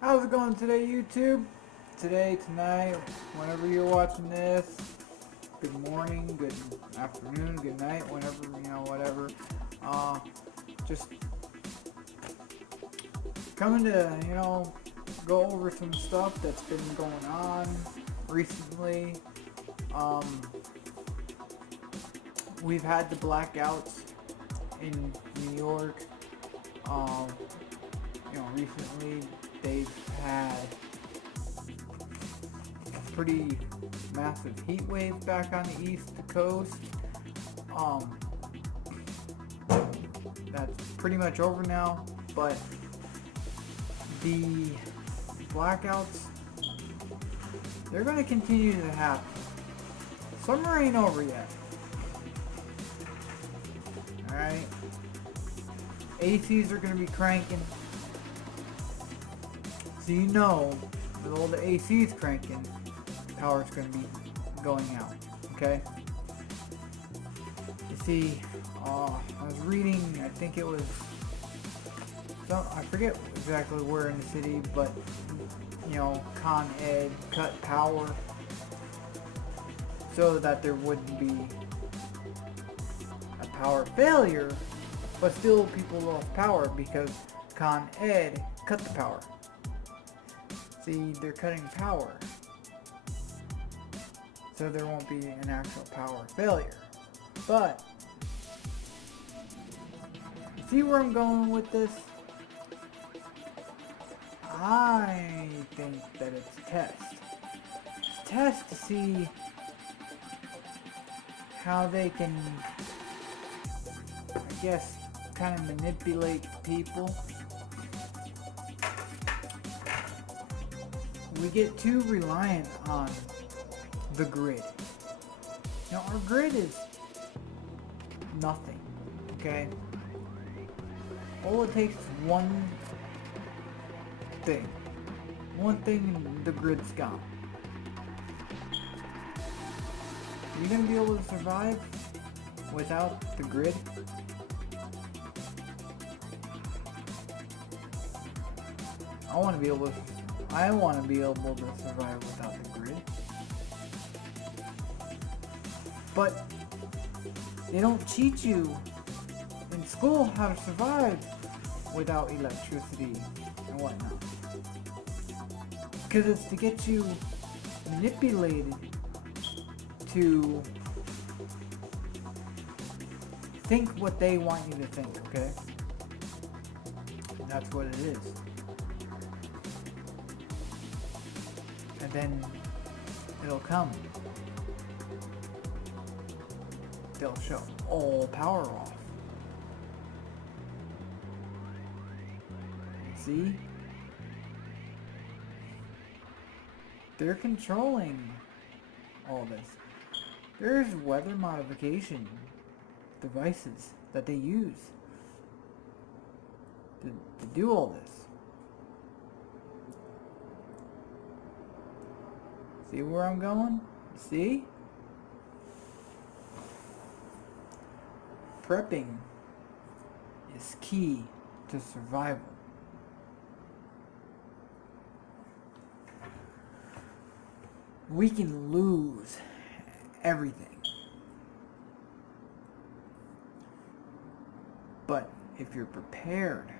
How's it going today, YouTube? Today, tonight, whenever you're watching this, good morning, good afternoon, good night, whenever, whatever. Just coming to, go over some stuff that's been going on recently. Um, we've had the blackouts in New York. Um, recently they've had a pretty massive heat wave back on the East Coast. Um, that's pretty much over now, but the blackouts, they're going to continue to happen. Summer ain't over yet. Alright? ACs are going to be cranking. So with all the ACs cranking, power's going to be going out. Okay? You see, I was reading, I think it was, I forget exactly where in the city, but, Con Ed cut power so that there wouldn't be a power failure, but still people lost power because Con Ed cut the power. See, they're cutting power, so there won't be an actual power failure. But, see where I'm going with this? I think that it's a test. It's a test to see how they can, I guess, kind of manipulate people. We get too reliant on the grid. Our grid is nothing, okay? All it takes is one thing and the grid's gone. Are you gonna be able to survive without the grid? I want to be able to survive without the grid. But they don't teach you in school how to survive without electricity and whatnot. Because it's to get you manipulated to think what they want you to think, okay? And that's what it is. And then it'll come. They'll show all power off. See? They're controlling all this. There's weather modification devices that they use to do all this. See where I'm going? See? Prepping is key to survival. We can lose everything. But if you're prepared,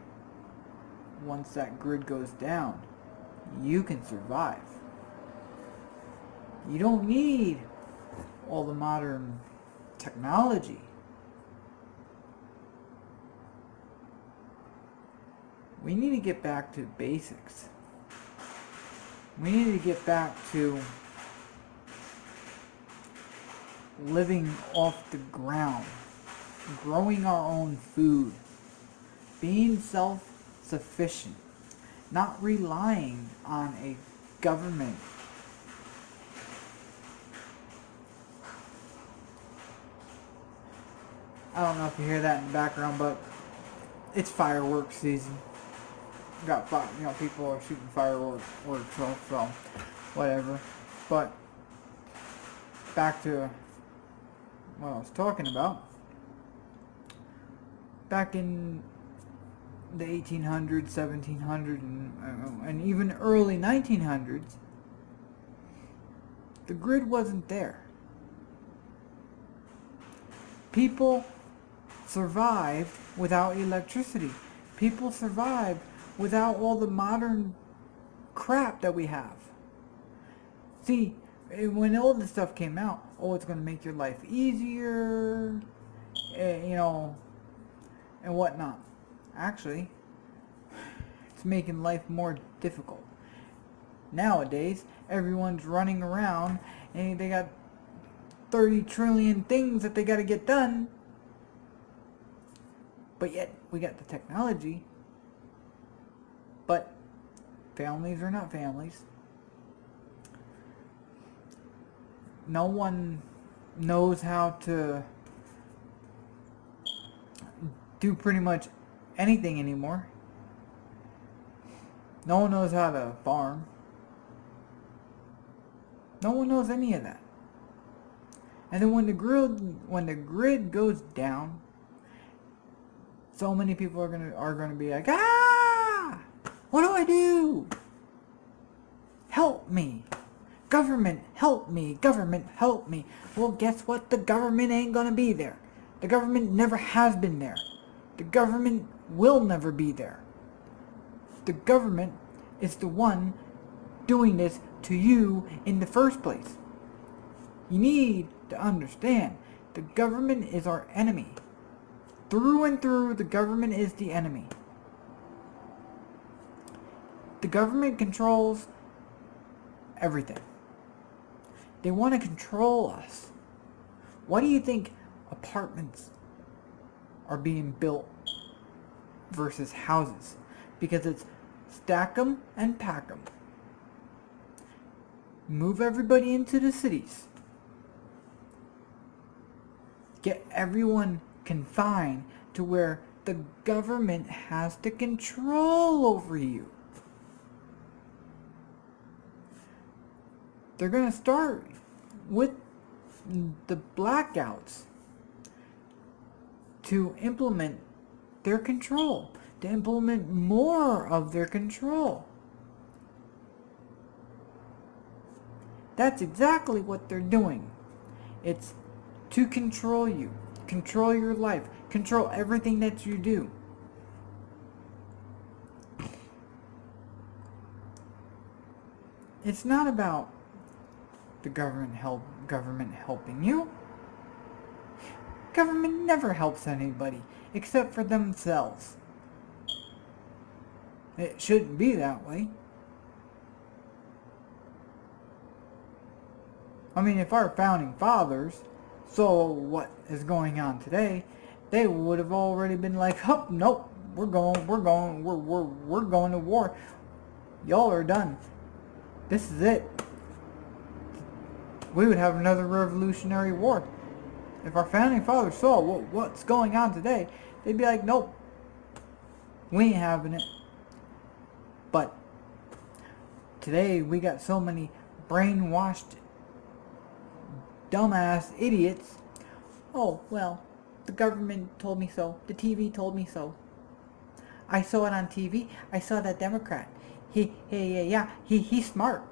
once that grid goes down, you can survive. You don't need all the modern technology. We need to get back to basics. We need to get back to living off the ground, growing our own food, being self-sufficient, not relying on a government. I don't know if you hear that in the background, but it's fireworks season. People are shooting fireworks, so whatever. But back to what I was talking about. Back in the 1800s, 1700s, and even early 1900s, the grid wasn't there. People survived without electricity. People survived without all the modern crap that we have. See, when all this stuff came out, oh, it's going to make your life easier, and whatnot. Actually, it's making life more difficult. Nowadays, everyone's running around and they got 30 trillion things that they got to get done. But yet, we got the technology. But families are not families. No one knows how to do pretty much anything anymore. No one knows how to farm. No one knows any of that. And then when the grid goes down, so many people are gonna be like, ah! What do I do? Help me. Government, help me. Government, help me. Well, guess what? The government ain't gonna be there. The government never has been there. The government will never be there. The government is the one doing this to you in the first place. You need to understand, the government is our enemy. Through and through, the government is the enemy. The government controls everything. They want to control us. Why do you think apartments are being built versus houses? Because it's stack them and pack them. Move everybody into the cities. Get everyone confined to where the government has the control over you. They're going to start with the blackouts to implement their control, to implement more of their control. That's exactly what they're doing. It's to control you, control your life, control everything that you do. It's not about the government helping you. Government never helps anybody except for themselves. It shouldn't be that way. I mean, if our founding fathers saw what is going on today, they would have already been like, "Oh, nope, we're going to war. Y'all are done. This is it." We would have another revolutionary war. If our founding fathers saw what's going on today, they'd be like, "Nope, we ain't having it." But today we got so many brainwashed dumbass idiots. Oh, well, the government told me so. The TV told me so. I saw it on TV. I saw that Democrat. He's smart.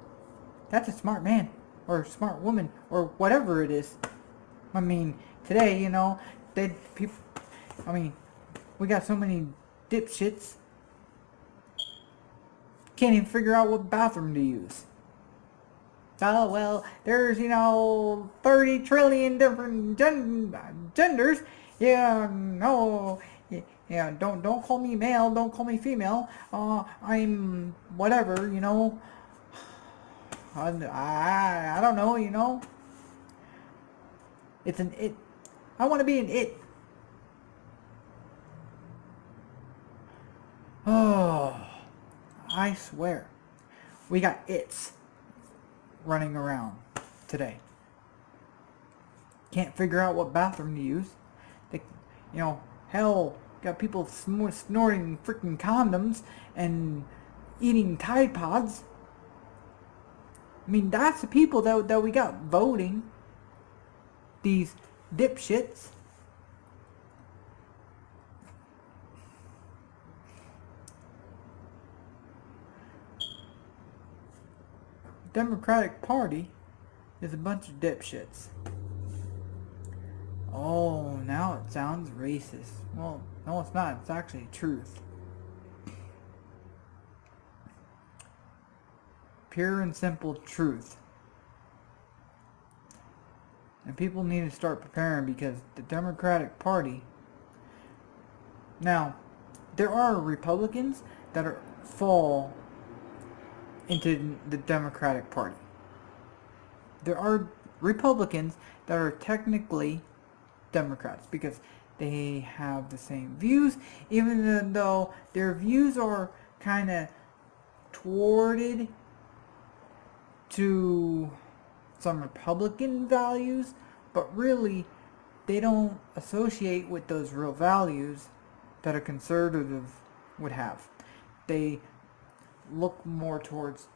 That's a smart man. Or smart woman. Or whatever it is. I mean, today, we got so many dipshits. Can't even figure out what bathroom to use. Oh, well, there's, 30 trillion different genders. Yeah, no, yeah, don't call me male, don't call me female. I'm whatever, I don't know, It's an it. I want to be an it. Oh, I swear. We got its running around today. Can't figure out what bathroom to use. They, hell, got people snorting freaking condoms and eating Tide Pods. I mean, that's the people that we got voting. These dipshits. Democratic Party is a bunch of dipshits. Oh, now it sounds racist. Well, no, it's not. It's actually truth. Pure and simple truth. And people need to start preparing, because the Democratic Party... Now, there are Republicans that fall into the Democratic Party. There are Republicans that are technically Democrats because they have the same views, even though their views are kind of thwarted to some Republican values, but really they don't associate with those real values that a conservative would have. They look more towards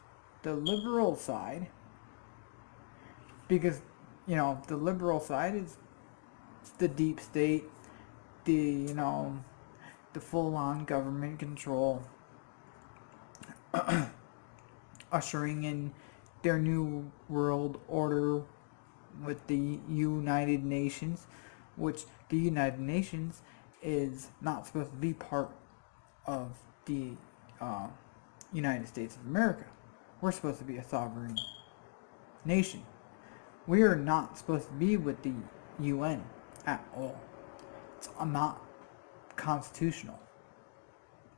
the liberal side, because, you know, the liberal side is the deep state, the full-on government control, ushering in their new world order with the United Nations, which the United Nations is not supposed to be part of the United States of America. We're supposed to be a sovereign nation. We are not supposed to be with the UN at all. It's not constitutional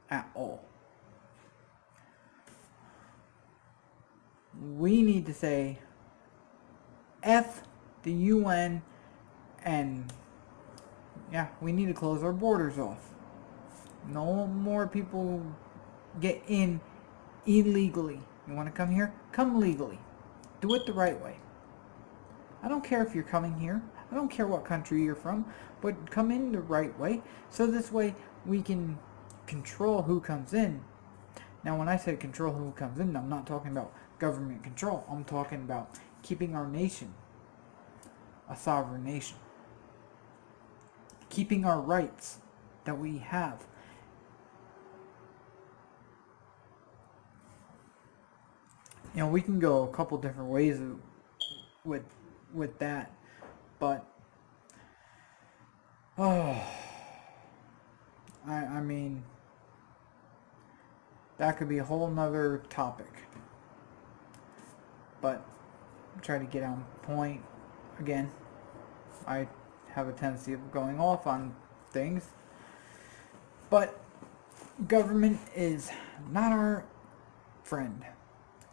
at all. We need to say F the UN, and yeah, we need to close our borders off. No more people get in illegally. You want to come here? Come legally. Do it the right way. I don't care if you're coming here. I don't care what country you're from, but come in the right way, so this way we can control who comes in. Now, when I say control who comes in, I'm not talking about government control. I'm talking about keeping our nation a sovereign nation. Keeping our rights that we have. You know, we can go a couple different ways with that, but I mean, that could be a whole nother topic. But try to get on point. Again, I have a tendency of going off on things, but government is not our friend.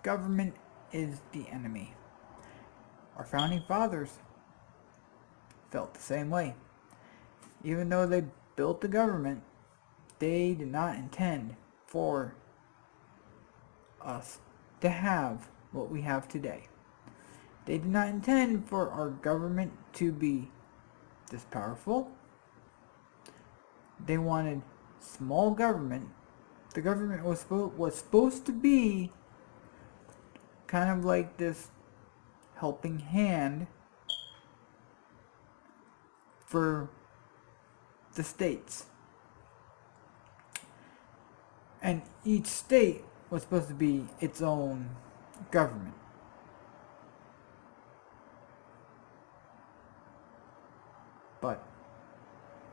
Government is the enemy. Our founding fathers felt the same way. Even though they built the government, they did not intend for us to have what we have today. They did not intend for our government to be this powerful. They wanted small government. The government was supposed to be kind of like this helping hand for the states. And each state was supposed to be its own government. But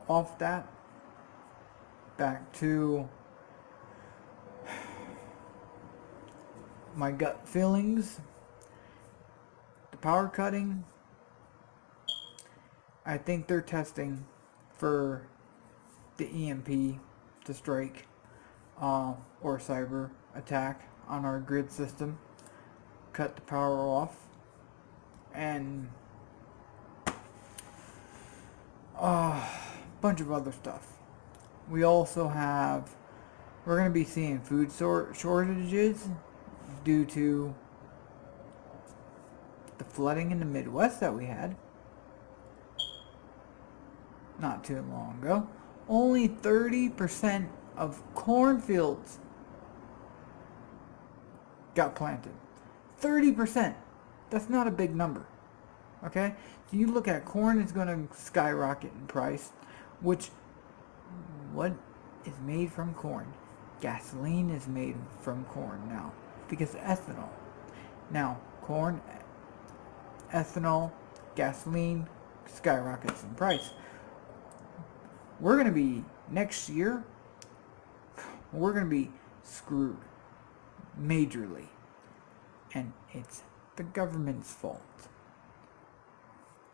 off that, back to my gut feelings. The power cutting, I think they're testing for the EMP to strike or cyber attack on our grid system, cut the power off, and a bunch of other stuff. We also have, we're going to be seeing food shortages due to the flooding in the Midwest that we had not too long ago. Only 30% of cornfields got planted. 30%. That's not a big number. Okay? So you look at corn is going to skyrocket in price, which, what is made from corn? Gasoline is made from corn now, because of ethanol. Now, corn, ethanol, gasoline skyrockets in price. We're going to be, next year, we're going to be screwed majorly. And it's the government's fault.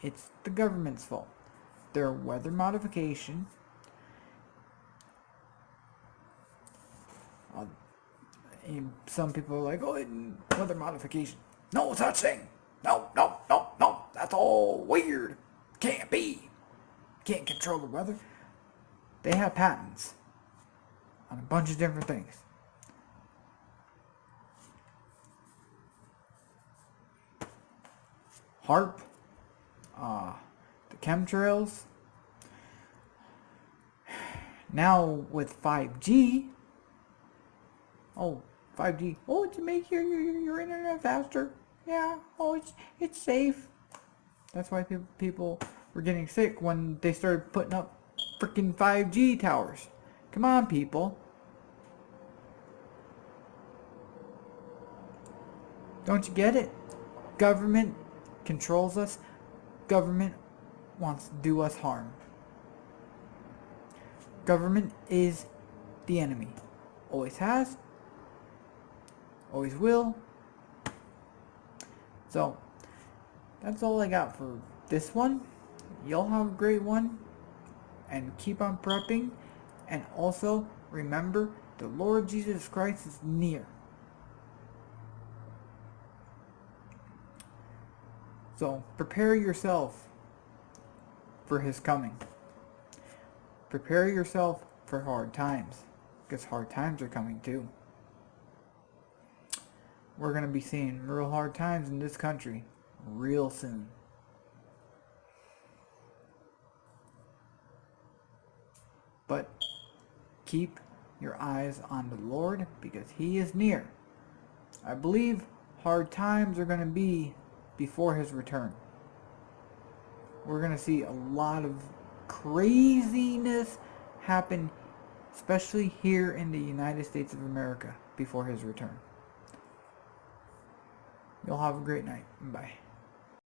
It's the government's fault. Their weather modification, and some people are like, oh, weather modification. No such thing. No. That's all weird. Can't be. Can't control the weather. They have patents on a bunch of different things. HARP, the chemtrails. Now with 5G, 5G, to make your internet faster. Yeah, it's safe. That's why people were getting sick when they started putting up freaking 5G towers. Come on, people. Don't you get it? Government controls us. Government wants to do us harm. Government is the enemy. Always has. Always will. So, that's all I got for this one. Y'all have a great one. And keep on prepping. And also, remember, the Lord Jesus Christ is near. So, prepare yourself for His coming. Prepare yourself for hard times. Because hard times are coming too. We're going to be seeing real hard times in this country real soon. But keep your eyes on the Lord because He is near. I believe hard times are going to be before His return. We're going to see a lot of craziness happen, especially here in the United States of America, before His return. You'll have a great night. Bye.